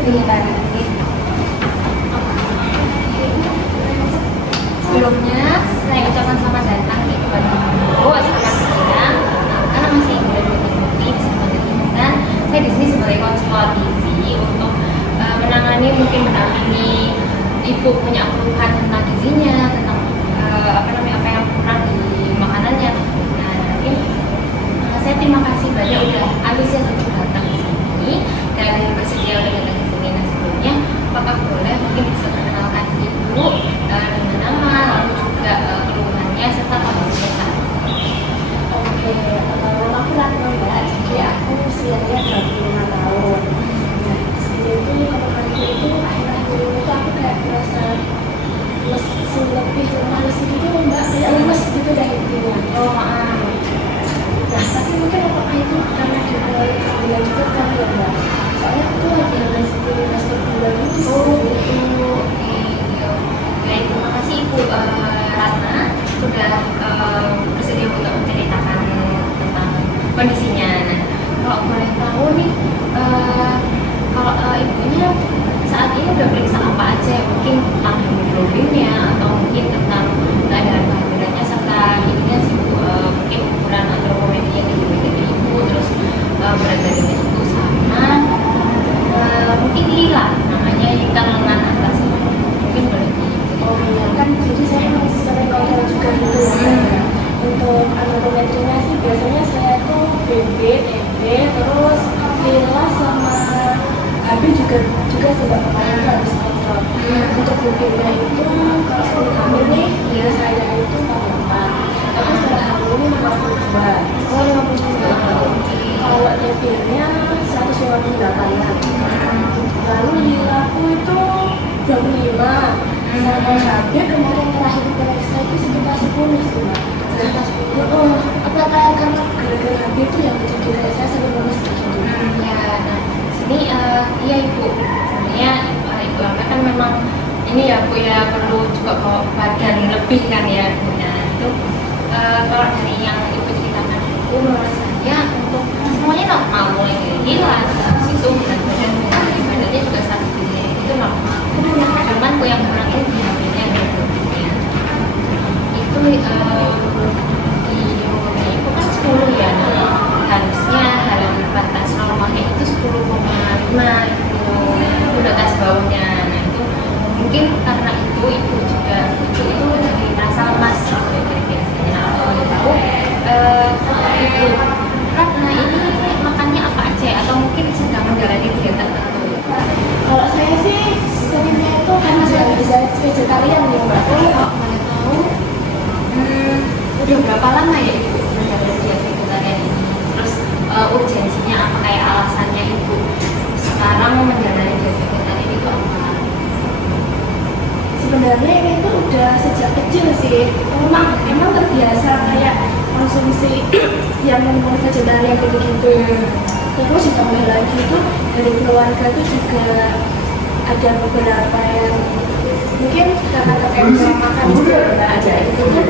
sebentar ini. Sebelumnya saya ucapkan selamat datang di Ibu sama sekarang karena masih boleh mengikuti bersama dengan saya di sini sebagai konselor gizi untuk menangani ibu punya keluhan tentang gizinya, tentang apa yang kurang di makanannya. Nah, nanti saya terima kasih banyak udah antusias untuk datang ke sini dan bersedia udah datang ke sini. Nah, sebelumnya apakah boleh mungkin bisa perkenalkan ibu dengan nama, lalu juga keluhannya serta kondisinya saat ini. Oke, aku Ratna Mbak, jadi aku usianya 25 tahun. Nah, di sini itu keluhanku itu akhir-akhir ini tuh aku kayak merasa lebih lemes gitu Mbak, kayak lemes gitu dah intinya. Oh maaf. Nah, tapi mungkin apakah itu karena dimulai bulan juga kan ya Mbak? Soalnya aku tuh lagi hamil 10 bulan itu. Oh gitu. Oke. Baik, terima kasih Ibu Ratna sudah bersedia untuk menceritakan tentang kondisinya. Nah, kalau boleh tahu nih, kalau ibunya saat ini udah periksa apa aja? Mungkin tentang hemoglobinnya atau mungkin tentang keadaan kehamilannya serta ininya sih Bu, mungkin ukuran andrometrinya dari ibu, terus berat badannya itu sama, mungkin lila namanya ikan lengan atas, mungkin boleh Oh iya kan, jadi saya emang sering kontrol juga gitu ya. Untuk andrometrinya sih biasanya saya tuh BB, TB, terus lila sama AB juga sudah kemarin tuh habis kontrol. Untuk BB-nya itu kalau sebelum hamil nih, ya saya itu 44, tapi setelah hamil ini 52. Oh 52. Kalau TB-nya 158. Lalu lilaku itu 25. Sama HB kemarin terakhir periksa itu sekitar 10 sih Mbak. Apakah karena gara-gara HB itu yang menjadi kayak saya sering lemes gitu? Ya, nah sini iya Ibu, sebenarnya Ibu Amel kan memang ini ya Bu ya, perlu juga bawa badan lebih kan ya. Nah itu kalau dari yang Ibu ceritakan itu menurut saya untuk semuanya normal, mulai dari hilang situ berat badannya juga stabilnya itu normal. Cuman Bu yang kurang itu diambilnya hemoglobinnya itu di hemoglobin itu kan 10 ya, harusnya dalam batas normalnya itu 10,5 itu udah tes bawahnya. Nah itu mungkin karena itu ibu itu jadi merasa lemas dari biasanya. Nah kalau boleh tahu ibu Ratna ini makannya apa aja atau mungkin sedang menjalani diet tertentu? Kalau saya sih seringnya itu karena saya bisa vegetarian nih Mbak. Kalau boleh tahu udah berapa lama ya ibu menjalani diet vegetarian ini? Terus urgensinya apa, kayak alasannya ibu sekarang menjalani diet vegetarian itu apa? Sebenarnya ini tuh udah sejak kecil sih. Emang terbiasa kayak konsumsi yang non vegetarian gitu. Terus ditambah lagi itu dari keluarga itu juga ada beberapa yang mungkin karena ketentuan makan juga nggak ada itu kan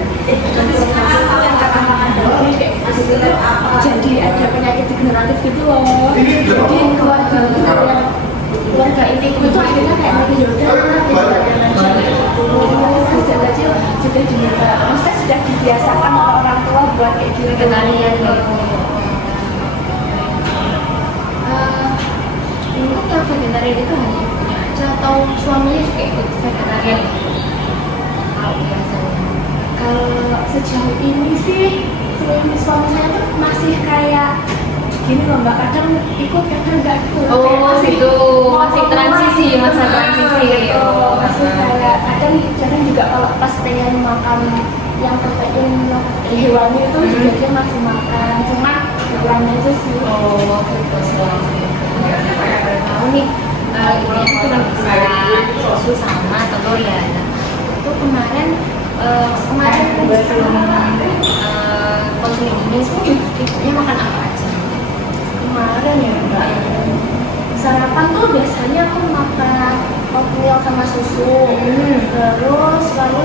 yang kata makan daging kayak gitu kan, jadi ada penyakit degeneratif gitu loh. Jadi keluarga ini itu akhirnya kayak yaudah vegetarian aja gitu. Sejak kecil sudah diminta, maksudnya sudah dibiasakan oleh orang tua buat kayak gitu. Vegetarian gitu. Mungkin yang vegetarian itu hanya ibunya aja atau suaminya juga ikut vegetarian? Kalau biasanya Kalau sejauh ini sih suami saya tuh masih kayak gini loh Mbak, kadang ikut kadang nggak ikut. oh Kayak gitu, masih transisi, masa transisi gitu. Masih kayak kadang juga kalau pas pengen makan yang protein hewani itu juga dia masih makan, cuma kurangnya aja sih. oh gitu sih. Tahu nih ini aku cuma bisa susu sama telur ya. Nah, itu kemarin sebelum konsumsi ini ibunya makan apa aja? Kemarin ya Mbak, sarapan tuh biasanya aku makan oatmeal sama susu, terus lalu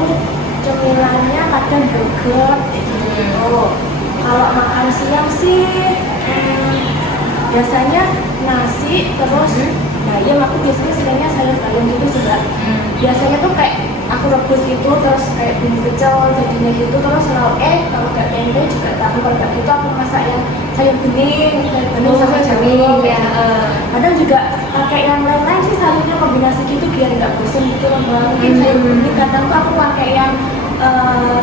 cemilannya kadang yogurt gitu. Kalau makan siang sih biasanya nasi terus bayam, aku biasanya seringnya sayur bayam gitu sih Mbak. Biasanya tuh kayak aku rebus itu terus kayak bumbu pecel jadinya gitu, terus kalau nggak tempe juga tahu, kalau nggak gitu aku masak yang sayur bening sama jagung ya. kadang juga pakai yang lain-lain sih, sayurnya kombinasi gitu biar nggak bosan gitu loh Mbak. Mungkin sayur bening kadang tuh aku pakai yang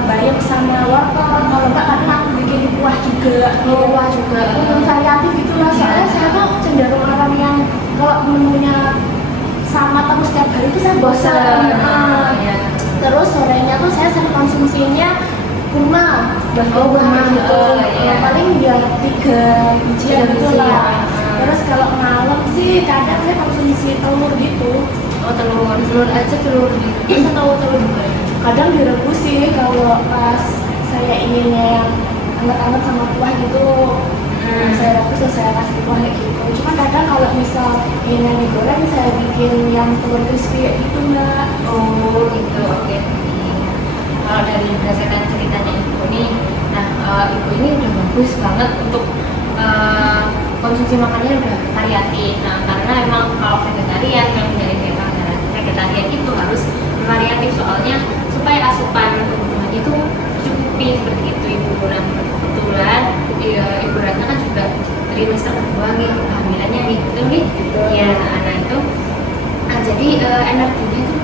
bayam sama wortel, kalau nggak kadang aku bikin kuah juga. Kuah juga. Variatif gitu lah, soalnya saya tuh cenderung orang yang kalau menunya sama terus setiap hari itu saya bosan. Ya. Terus sorenya tuh saya sering konsumsinya kurma, kurma gitu. ya. Paling ya 3 bijian gitu lah. Ya. Terus kalau malam sih kadang saya konsumsi telur gitu. Oh, telur aja, telur gitu atau telur juga? Kadang direbus sih kalau pas saya inginnya yang anget-anget sama kuah gitu. Saya rebus terus saya kasih kuah kayak gitu. Cuma kadang kalau misal ingin digoreng saya bikin yang telur crispy kayak gitu Mbak. Oh gitu, oke. Kalau dari berdasarkan ceritanya ibu nih, nah ibu ini udah bagus banget untuk konsumsi makannya udah variatif. Nah karena emang kalau vegetarian yang menjadi vegetarian itu harus variatif, soalnya supaya asupan kebutuhan itu cukupi seperti itu ibu. Nah kebetulan ibu Ratna kan juga trimester kedua nih kehamilannya nih, betul nih? Ya, nah itu jadi energinya itu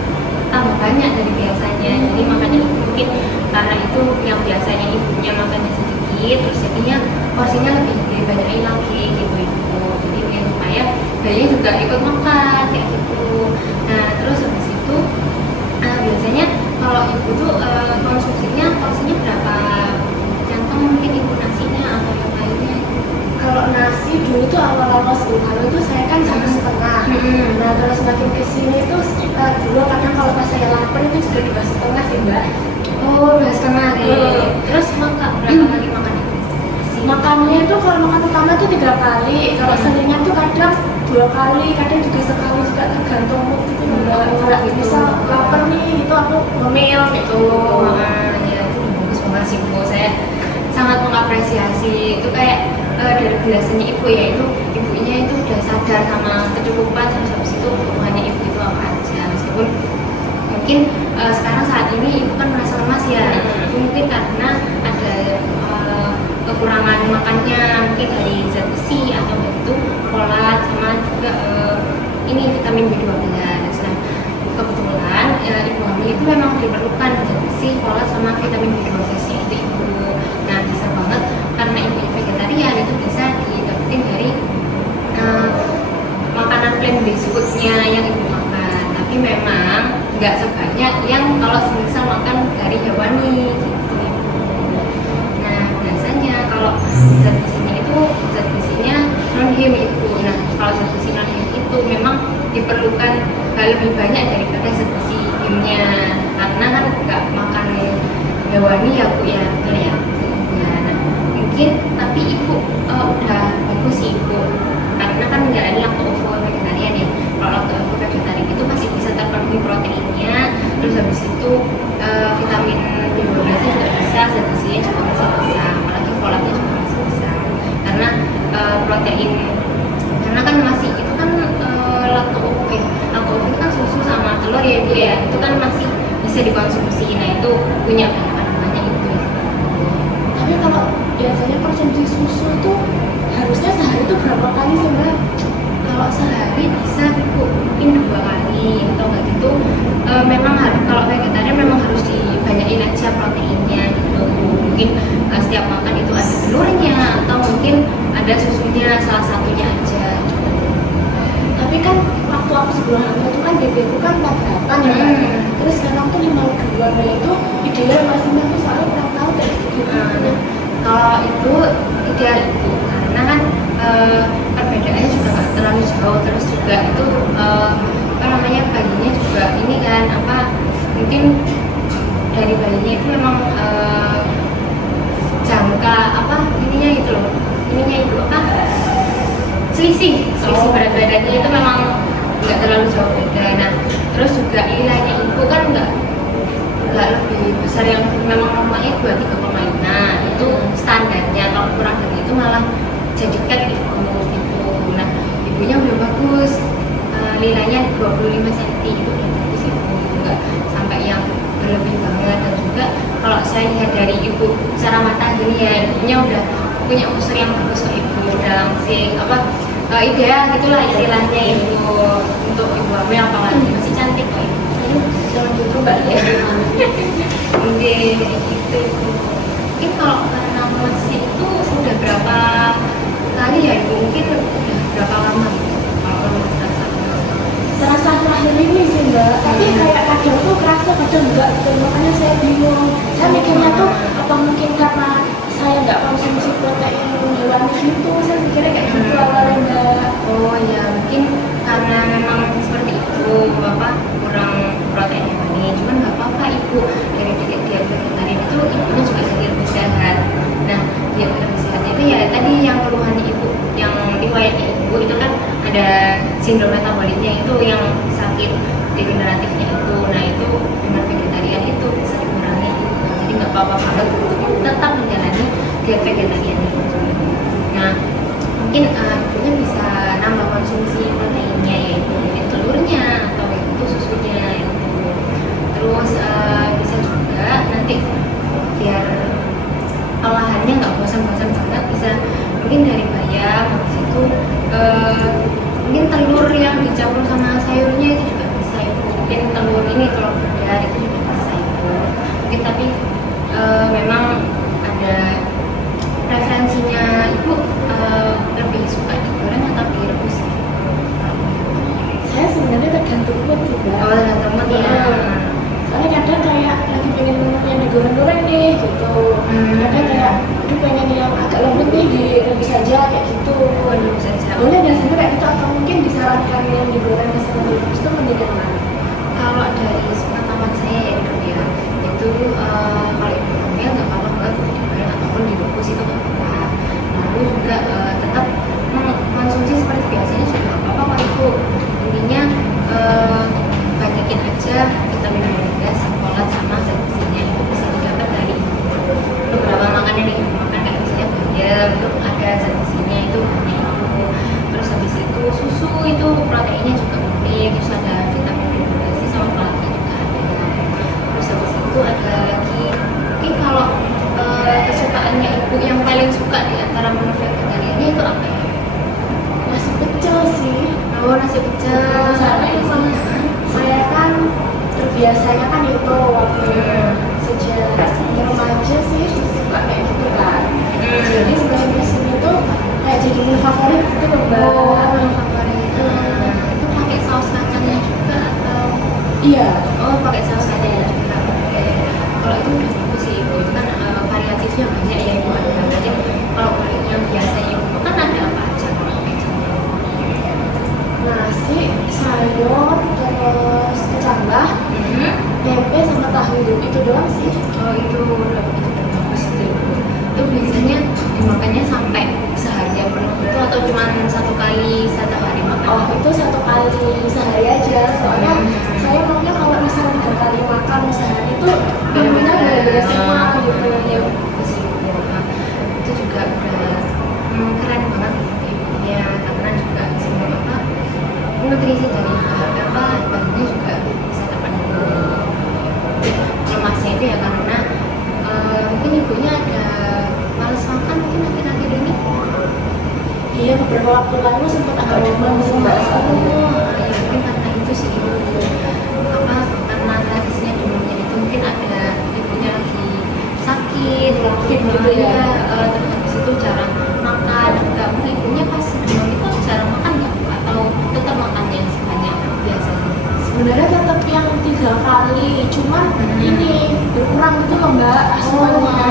tambah banyak dari biasanya. Jadi makanya ibu mungkin karena itu yang biasanya ibunya makannya sedikit, terus jadinya porsinya lebih dibanyakin lagi gitu ibu. Jadi biar supaya bayinya juga ikut makan kayak gitu. Nah terus habis itu biasanya kalau ibu tuh konsumsinya porsinya berapa kantong mungkin ibu nasinya atau yang lainnya? Kalau nasi dulu tuh awal-awal sebelum itu saya kan 1,5. Nah terus makin kesini tuh dulu kadang kalau pas saya lapar itu juga di 2,5 sih Mbak. Oh, 2,5 nih. Terus makan berapa kali makan itu? Makannya itu kalau makan utama tuh 3 kali, kalau seringnya tuh kadang 2 kali, kadang juga sekali, juga tergantung mood gitu Mbak. Kalau misal lapar nih itu aku ngemil gitu. Ya itu bagus banget sih Bu. Saya sangat mengapresiasi itu, kayak dari biasanya ibu ya, itu ibunya itu udah sadar sama kecukupan, terus habis itu kebutuhannya ibu itu apa aja. Meskipun mungkin sekarang saat ini ibu kan merasa lemas ya, itu mungkin karena ada kekurangan makannya, mungkin dari zat besi atau begitu folat sama juga ini vitamin B12. Nah kebetulan ibu hamil itu memang diperlukan zat besi, folat sama vitamin B12 nya itu ibu. Nah bisa banget karena ibu vegetarian itu bisa didapetin dari makanan plant based foodnya yang ibu makan. Tapi memang nggak sebanyak yang kalau misal makan dari hewani gitu ibu. Nah biasanya kalau zat besinya itu zat besinya non him ibu. Nah kalau zat besi non him itu memang diperlukan lebih banyak daripada zat besi himnya, karena kan nggak makan hewani ya bu ya, betul ya. Nah mungkin tapi ibu udah bagus sih ibu, karena kan nggak ada lakto-ovo vegetarian ya. Kalau lakto-ovo vegetarian itu masih bisa terpenuhi proteinnya, terus habis itu vitamin B12 nya juga bisa, zat besinya juga masih bisa, apalagi folatnya juga masih bisa. Karena protein, karena kan masih itu kan lakto-ovo itu kan susu sama telur ya ibu ya, itu kan masih bisa dikonsumsi. Nah itu punya banyak kandungannya itu. Tapi kalau biasanya konsumsi susu itu harusnya sehari itu berapa kali sih Mbak? Kalau sehari bisa bu, mungkin 2 kali atau nggak gitu. Memang harus, kalau vegetarian memang harus dibanyakin aja proteinnya gitu. Mungkin setiap makan itu ada telurnya atau mungkin ada susunya, salah satunya aja gitu. Tapi kan waktu aku sebelum hamil itu kan BB aku kan 48 ya Mbak. Terus sekarang tuh 52, nah itu ideal masih Mbak, soalnya kurang tahu kayak gitu. Nah, kalau itu ideal itu karena kan perbedaannya juga nggak terlalu jauh, terus juga itu apa namanya, bayinya juga ini kan apa, mungkin dari bayinya itu memang jangka apa ininya itu loh, ininya itu apa, selisih berat badannya itu memang nggak terlalu jauh beda. Nah terus juga nilainya ibu kan nggak lebih besar, yang memang normalnya 23,5, nah itu standarnya. Kalau kurang dari itu malah jadikan ibu gitu. Nah ibunya udah bagus, nilainya 25 cm itu udah bagus ibu, nggak sampai yang berlebih banget. Dan juga kalau saya lihat dari ibu secara mata gini ya, ibunya udah punya unsur yang bagus kok ibu, udah langsing ideal gitulah istilahnya ibu untuk ibu hamil, apalagi masih cantik kok ibu. Jangan dicoba ya. Oke, gitu. Mungkin kalau karena masih itu sudah berapa kali ya ibu? Mungkin udah berapa lama gitu? Kalau kamu merasa Terasa terakhir ini sih mbak, tapi kayak kadang tuh kerasa kadang enggak gitu, makanya saya bingung. Saya mikirnya tuh apa mungkin karena saya nggak konsumsi protein hewani gitu, saya mikirnya kayak gitu awalnya mbak. oh ya mungkin karena memang seperti itu bapak kurang protein hewani, cuman nggak apa-apa ibu, dari diet vegetarian itu ibunya juga jadi lebih sehat. Nah diet lebih sehat itu ya tadi yang keluhannya ibu, yang riwayatnya ibu itu kan ada sindrom metaboliknya itu yang sakit degeneratifnya itu. Nah itu dengan vegetarian itu bisa dikurangi, jadi nggak apa-apa banget untuk tetap menjalani diet vegetarian itu. Nah mungkin ibunya bisa nambah konsumsi proteinnya, yaitu mungkin telurnya atau itu susunya itu. Terus bisa juga nanti biar olahannya nggak bosan-bosan banget, bisa mungkin dari bayam, habis itu mungkin telur yang dicampur sama sayurnya itu juga bisa ibu. Mungkin telur ini telur dadar itu juga bisa ibu. Mungkin tapi memang ada preferensinya ibu, lebih suka digoreng atau direbus? Saya sebenarnya tergantung mood sih mbak. Oh tergantung mood ya. Soalnya kadang kayak lagi pengen yang digoreng-goreng nih gitu. Kadang kayak aduh pengen yang agak lembut nih direbus aja kayak gitu. Direbus aja. Boleh biasanya kayak gitu, atau mungkin disarankan yang digoreng sama direbus itu mendingan mana? Kalau dari sepengetahuan saya ya dok ya, itu kalau ibu hamil nggak apa-apa banget digoreng ataupun direbus, itu nggak apa-apa. Lalu juga tetap mengkonsumsi seperti biasanya juga nggak apa-apa kok ibu. Intinya banyakin aja vitamin B12, folat sama zat besinya, itu bisa didapat dari beberapa makanan yang ibu makan, kayak misalnya bayam itu ada zat besinya itu banyak ibu. Terus habis itu susu itu proteinnya juga penting, terus ada vitamin B12 sama folatnya juga ada. Terus habis itu ada lagi mungkin kalau kesukaannya ibu yang paling suka di antara menu vegetariannya itu apa ya? Nasi pecel sih. Oh nasi pecel. Soalnya emang saya kan terbiasanya kan itu waktu sejak remaja sih suka kayak gitu kan. Jadi sebelum kesini tuh kayak jadi menu favorit gitu loh mbak. Oh menu favorit. Itu pakai saus kacangnya juga atau? Iya. Oh pakai saus kacangnya juga. Oke. Kalau itu udah bagus sih ibu, itu kan variatifnya banyak ya ibu. Ada berarti kalau yang biasanya ibu kan ada apa aja kalau kacangnya? Nasi, sayur, terus kecambah, tempe sama tahu itu doang sih. Oh itu udah bagus itu ibu. Itu biasanya dimakannya sampai seharian penuh itu atau cuma satu kali satu hari makan? Oh itu satu kali sehari aja. Soalnya saya maunya kalau misalnya 3 kali makan sehari itu benar-benar benar-benar semua gitu. Ya bagus ibu. Itu juga udah keren banget ibunya, karena juga semua apa nutrisi dari bahannya juga bisa terpenuhi. Lemasnya itu ya karena mungkin ibunya ada males makan mungkin akhir-akhir ini. Iya, beberapa waktu lalu sempat agak demam sih mbak. Ya mungkin karena itu sih ibu, apa karena transisinya demamnya itu mungkin ada ibunya lagi sakit, Covid gitu ya. terus habis itu jarang makan juga. Mungkin ibunya pas demam itu jarang makan nggak, atau tetap makannya sebanyak biasanya? Sebenarnya tetap yang 3 kali, cuman ini berkurang gitu loh mbak asupannya.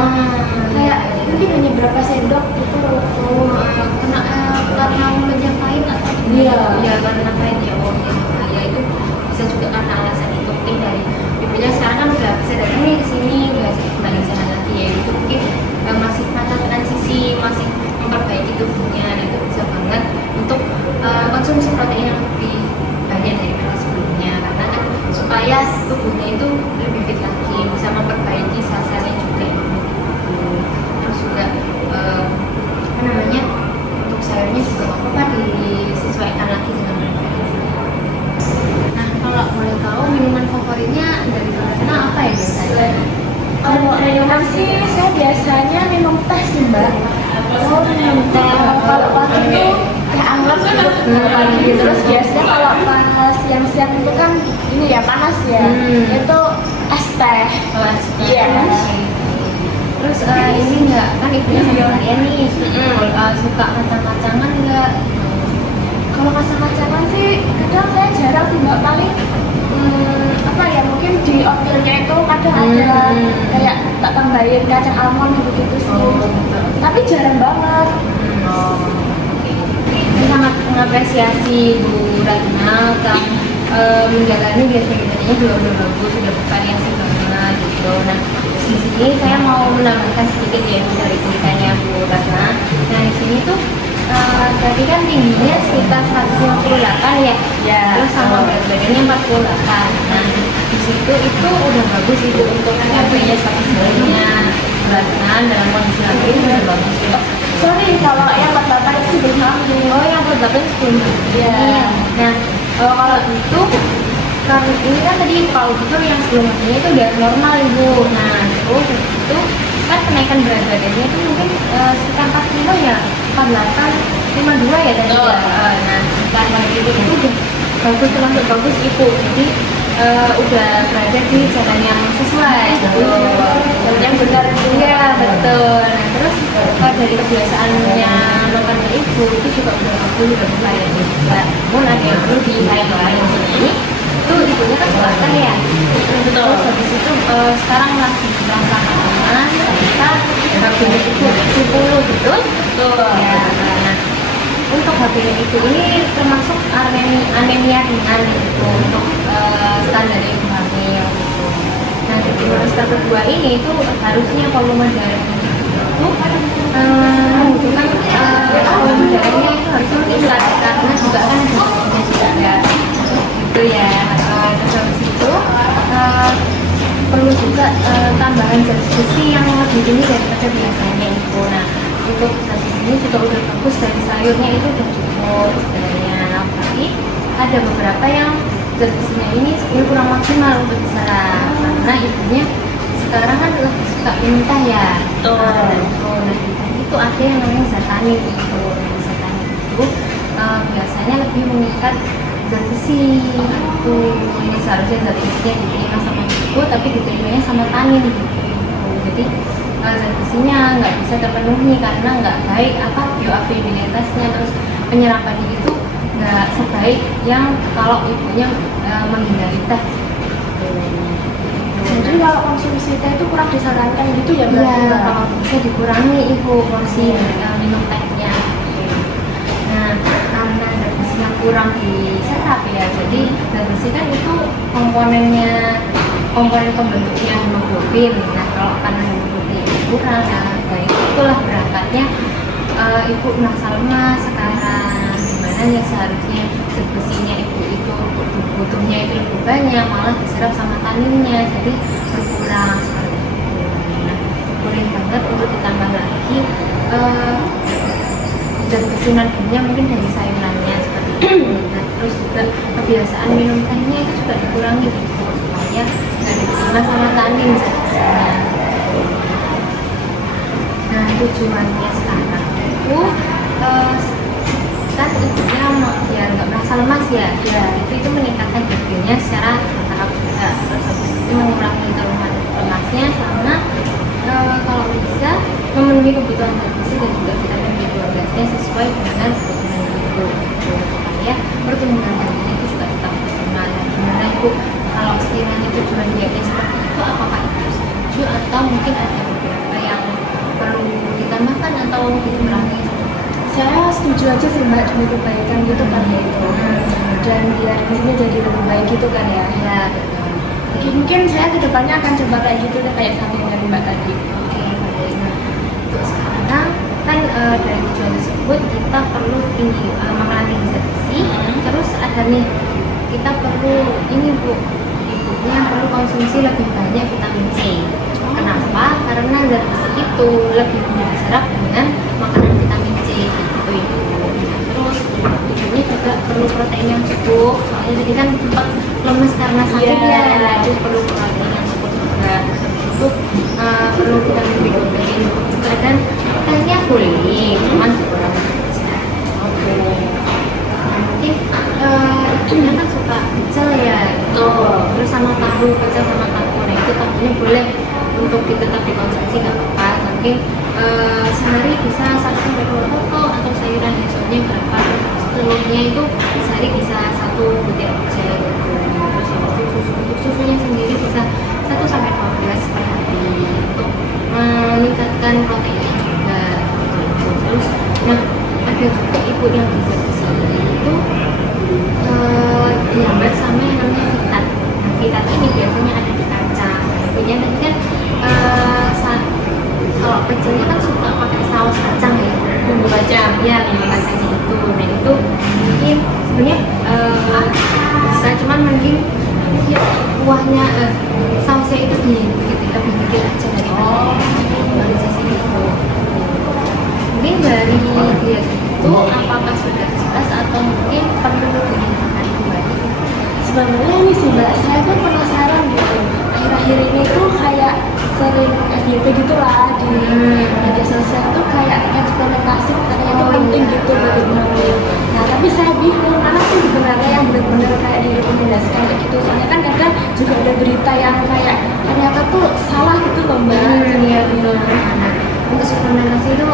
Kayak mungkin hanya berapa sendok gitu. Kena karena mulutnya pahit atau Iya. ya karena pahit ya. Oh ya, ya itu bisa juga karena alasan itu. Mungkin dari ibunya sekarang kan udah bisa datang nih ke sini, udah kembali sehat lagi ya. Itu mungkin masih masa transisi, masih memperbaiki tubuhnya. Nah itu bisa banget untuk konsumsi protein yang lebih banyak daripada sebelumnya, karena kan supaya tubuhnya itu lebih fit lagi, bisa memperbaiki sel-selnya juga gitu. Terus juga apa namanya, untuk sayurnya juga nggak apa-apa disesuaikan lagi dengan preferensi. favoritnya dari Ratna apa ya biasanya? Kalau minum sih saya biasanya minum teh sih mbak. Oh, minum teh. Kalau pagi itu teh anget pagi. Terus biasanya kalau pas siang-siang itu kan ini ya panas ya, itu es teh. Oh, es teh. Iya. Terus ini enggak kan ibunya vegetarian nih, suka kacang-kacangan enggak? Kalau kacang-kacangan sih kadang saya jarang sih mbak, paling apa ya, mungkin di oatmealnya itu kadang ada kayak tak tambahin kacang almond gitu sih. Betul. Tapi jarang banget. Oh. Ini sangat mengapresiasi Bu Ratna kan menjalani diet vegetariannya juga udah bagus, sudah bervariasi banget gitu. Nah di sini saya mau menambahkan sedikit ya dari ceritanya Bu Ratna. Nah di sini tuh tadi kan tingginya sekitar 158 ya, terus sama berat badannya 48. Nah di situ itu udah bagus itu untuk HB-nya sama sebenarnya Bu Ratna dalam kondisi lagi udah bagus ya. Sorry kalau yang 48 itu sebelum hamil. Oh yang 48 sebelum Iya. Nah kalau itu kan ini kan tadi kalau itu yang sebelum hamilnya itu udah normal ibu. Nah terus itu kan kenaikan berat badannya itu mungkin sekitar 4 kilo ya, 48, 52 ya tadi ya. Nah karena itu udah bagus, termasuk bagus ibu. Jadi udah berada di jalan yang sesuai gitu. Yang benar itu. Iya betul. Nah, terus dari kebiasaannya makan ibu itu juga udah bagus, udah lumayan juga. Namun ada yang perlu di-highlight ini itu ibunya kan suka teh ya. Terus habis itu sekarang lagi merasa panas, serta HB-nya itu 10 betul? Ya, nah untuk HB-nya itu ini termasuk anemia ringan gitu untuk standar ibu hamil gitu. Nah di trimester kedua ini itu harusnya volume darahnya itu membutuhkan volume darahnya itu harusnya meningkat karena juga kan ada juga gitu ya. Terus habis itu perlu juga tambahan zat besi yang lebih tinggi daripada biasanya itu. Nah untuk zat besi ini juga udah bagus, dari sayurnya itu udah cukup sebenarnya, tapi ada beberapa yang zat besinya ini sebenarnya kurang maksimal untuk diserap karena ibunya sekarang kan lebih suka minum teh ya. Nah itu ada yang namanya zat tanin gitu. Zat tanin itu biasanya lebih mengikat zat besi itu. Ini seharusnya zat besinya diterima sama ibu tapi diterimanya sama tanin gitu. Jadi zat besinya nggak bisa terpenuhi karena nggak baik bioavailabilitasnya, terus penyerapannya itu nggak sebaik yang kalau ibunya menghindari teh. Jadi kalau konsumsi teh itu kurang disarankan gitu ya mbak? Iya, kalau bisa dikurangi ibu porsi minum tehnya. Nah karena zat besinya kurang diserap ya, jadi zat besi kan itu komponen pembentuknya hemoglobin. Nah kalau karena hemoglobin kurang, nah baik itulah berangkatnya ibu merasa lemah sekarang, dimana ya seharusnya zat besinya ibu itu butuhnya itu lebih banyak, malah diserap sama taninnya jadi berkurang seperti itu. Nah boleh banget untuk ditambah lagi zat besi non-kimia mungkin dari sayurannya seperti itu. Nah terus juga kebiasaan minum tehnya itu juga dikurangi gitu supaya nggak diterima sama tanin zat besinya. Nah tujuannya sekarang itu kan ibunya biar nggak merasa lemas ya, itu meningkatkan HB-nya secara bertahap juga. Terus habis itu mengurangi keluhan lemasnya sama kalau bisa memenuhi kebutuhan zat besi dan juga vitamin B12-nya sesuai dengan kebutuhan ibu supaya pertumbuhan badannya itu juga tetap optimal. Nah, gimana ibu kalau sekiranya tujuan dietnya seperti itu, apakah ibu setuju atau mungkin ada beberapa yang perlu ditambahkan atau dikurangi? Saya setuju aja sih mbak, demi kebaikan gitu kan ya itu, dan biar ini jadi lebih baik gitu kan ya. Ya Mungkin saya kedepannya akan coba kayak gitu deh, kayak samping dari mbak tadi. oke, baik. Nah untuk sekarang kan dari tujuan tersebut kita perlu tinggi makanan tinggi zat besi. Terus ada nih kita perlu ini bu, ibunya perlu konsumsi lebih banyak vitamin C. Kenapa? Karena zat besi itu lebih mudah diserap dengan makanan vitamin C gitu ibu. Terus ibunya juga perlu protein yang cukup, soalnya tadi kan sempat lemes karena sakit Iya. ya, jadi perlu protein yang cukup juga. Untuk perlu vitamin B12 yang cukup juga, dan tehnya boleh, cuman kurang aja. Oke. Mungkin ibunya kan suka pecel ya, terus sama tahu, pecel sama tahu, nah itu tahunya boleh untuk tetap dikonsumsi nggak apa-apa, tapi sehari bisa 1 sampai 2 potong, atau sayuran hijaunya berapa, telurnya itu sehari bisa 1 butir aja gitu. Terus untuk susunya sendiri bisa 1 sampai 2 gelas per hari untuk meningkatkan proteinnya juga gitu. Terus nah ada juga ibu yang bisa kesini itu dihambat sama yang namanya vitat. Nah, vitat ini biasanya ada di kacang. Ibunya tadi kan kalau pecelnya kan suka pakai saus kacang ya, bumbu kacang ya, bumbu kacangnya itu. Nah itu mungkin sebenarnya bisa, cuman mungkin ya, kuahnya sausnya itu lebih dikit aja dari sisi itu. Mungkin dari diet itu apakah sudah jelas atau mungkin perlu ditambahkan kembali? Sebenarnya ini sih Mbak, saya pun penasaran gitu. Akhir-akhir ini tuh kayak sering FYP gitu lah di media sosial tuh kayak suplementasi katanya itu penting gitu bagi hamil. Nah tapi saya bingung, mana sih sebenarnya yang benar-benar kayak direkomendasikan kayak gitu. Soalnya kan kadang juga ada berita yang kayak ternyata tuh salah gitu loh Mbak. Iya betul. Nah, untuk suplementasi itu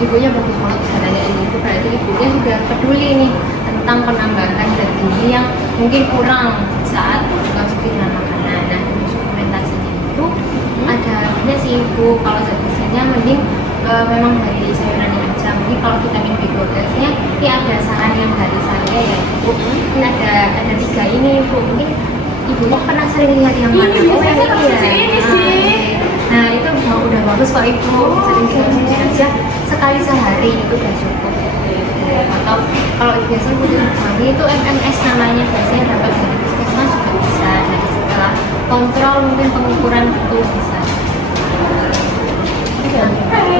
ibunya bagus banget adanya ini, itu berarti ibunya sudah peduli nih tentang penambahan zat gizi yang mungkin kurang saat konsumsi dengan makanan. Nah untuk suplementasinya itu ada banyak sih ibu. Kalau zat gizinya mending memang dari sayuran aja. Mungkin kalau vitamin B12 nya ini ada saran yang dari saya ya ibu. Ada 3 ini ibu, mungkin ibunya pernah sering lihat yang mana? Ini biasanya yang ini ya. ini sih. Nah itu udah bagus kok ibu, sering konsumsi aja sekali sehari itu udah cukup. Atau kalau biasanya butuh kali itu MMS namanya, biasanya dapat dari puskesmas juga bisa. Nah setelah kontrol mungkin pengukuran itu bisa.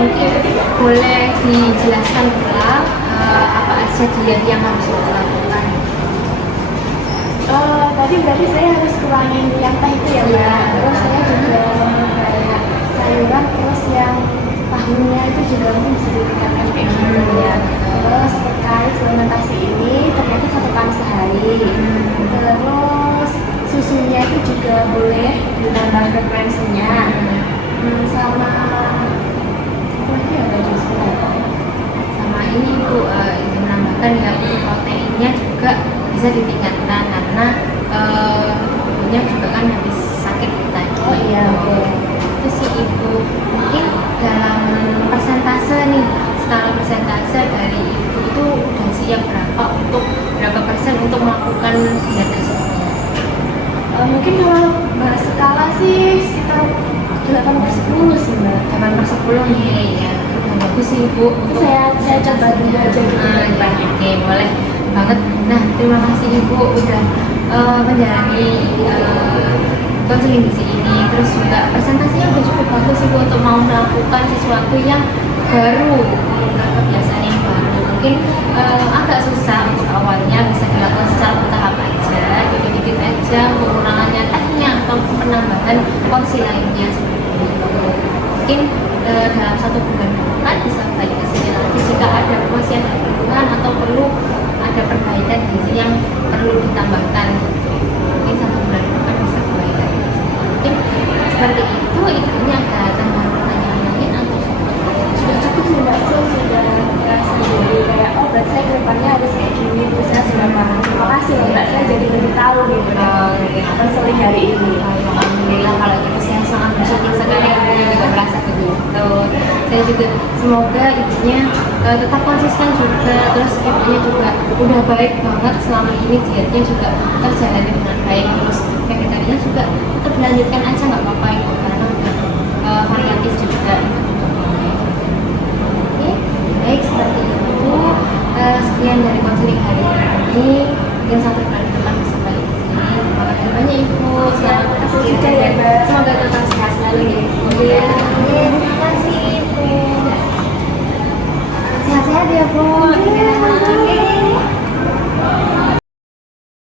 Mungkin boleh dijelaskan pula apa aja diet yang harus kita lakukan. Tadi berarti saya harus kurangin yang teh itu ya Mbak. Terus saya juga kayak sayuran, terus yang tahunya itu juga mungkin bisa ditingkatkan kayak gitu ya. Terus terkait suplementasi ini ternyata 1 kali sehari. Terus susunya itu juga boleh ditambah frekuensinya. Sama apa lagi ya tadi Sama ini Bu, izin menambahkan ya, untuk proteinnya juga bisa ditingkatkan karena ibunya juga kan habis sakit tadi. Oh iya, oke. Itu sih ibu. Mungkin dalam persentase nih, skala persentase dari ibu itu udah siap berapa persen untuk melakukan diet tersebut? Mungkin kalau bahas skala sih sekitar 8/10 sih Mbak. 8/10 nih ya, udah bagus sih ibu. Saya coba dulu aja gitu. Oke, boleh banget. Nah, terima kasih ibu udah menjalani konseling gizi ini. Terus juga presentasinya udah cukup bagus ibu untuk mau melakukan sesuatu yang baru, kebiasaan yang baru. Mungkin agak susah untuk awalnya, bisa dilakukan secara bertahap aja, dikit-dikit aja, pengurangannya tehnya atau penambahan porsi lainnya seperti itu. Mungkin dalam 1 bulan depan bisa balik ke sini lagi jika ada masih ada keluhan atau perlu ada perbaikan gizi yang perlu ditambahkan gitu. Mungkin 1 bulan depan bisa kembali lagi ke sini. Mungkin seperti itu. Ibunya ada tambahan pertanyaan lain atau Sudah cukup sih Mbak, saya sudah merasa jadi kayak berarti saya ke depannya harus kayak gini. Terus saya sudah paham. Terima kasih loh Mbak, saya jadi lebih tahu nih konseling hari ini. Alhamdulillah kalau gitu, saya sangat bersyukur sekali ibunya juga merasa begitu. Saya juga semoga ibunya tetap konsisten juga, terus ibunya juga udah baik banget selama ini, dietnya juga terjalani dengan baik, terus vegetariannya juga tetap dilanjutkan aja nggak apa-apa ibu, karena udah variatif juga.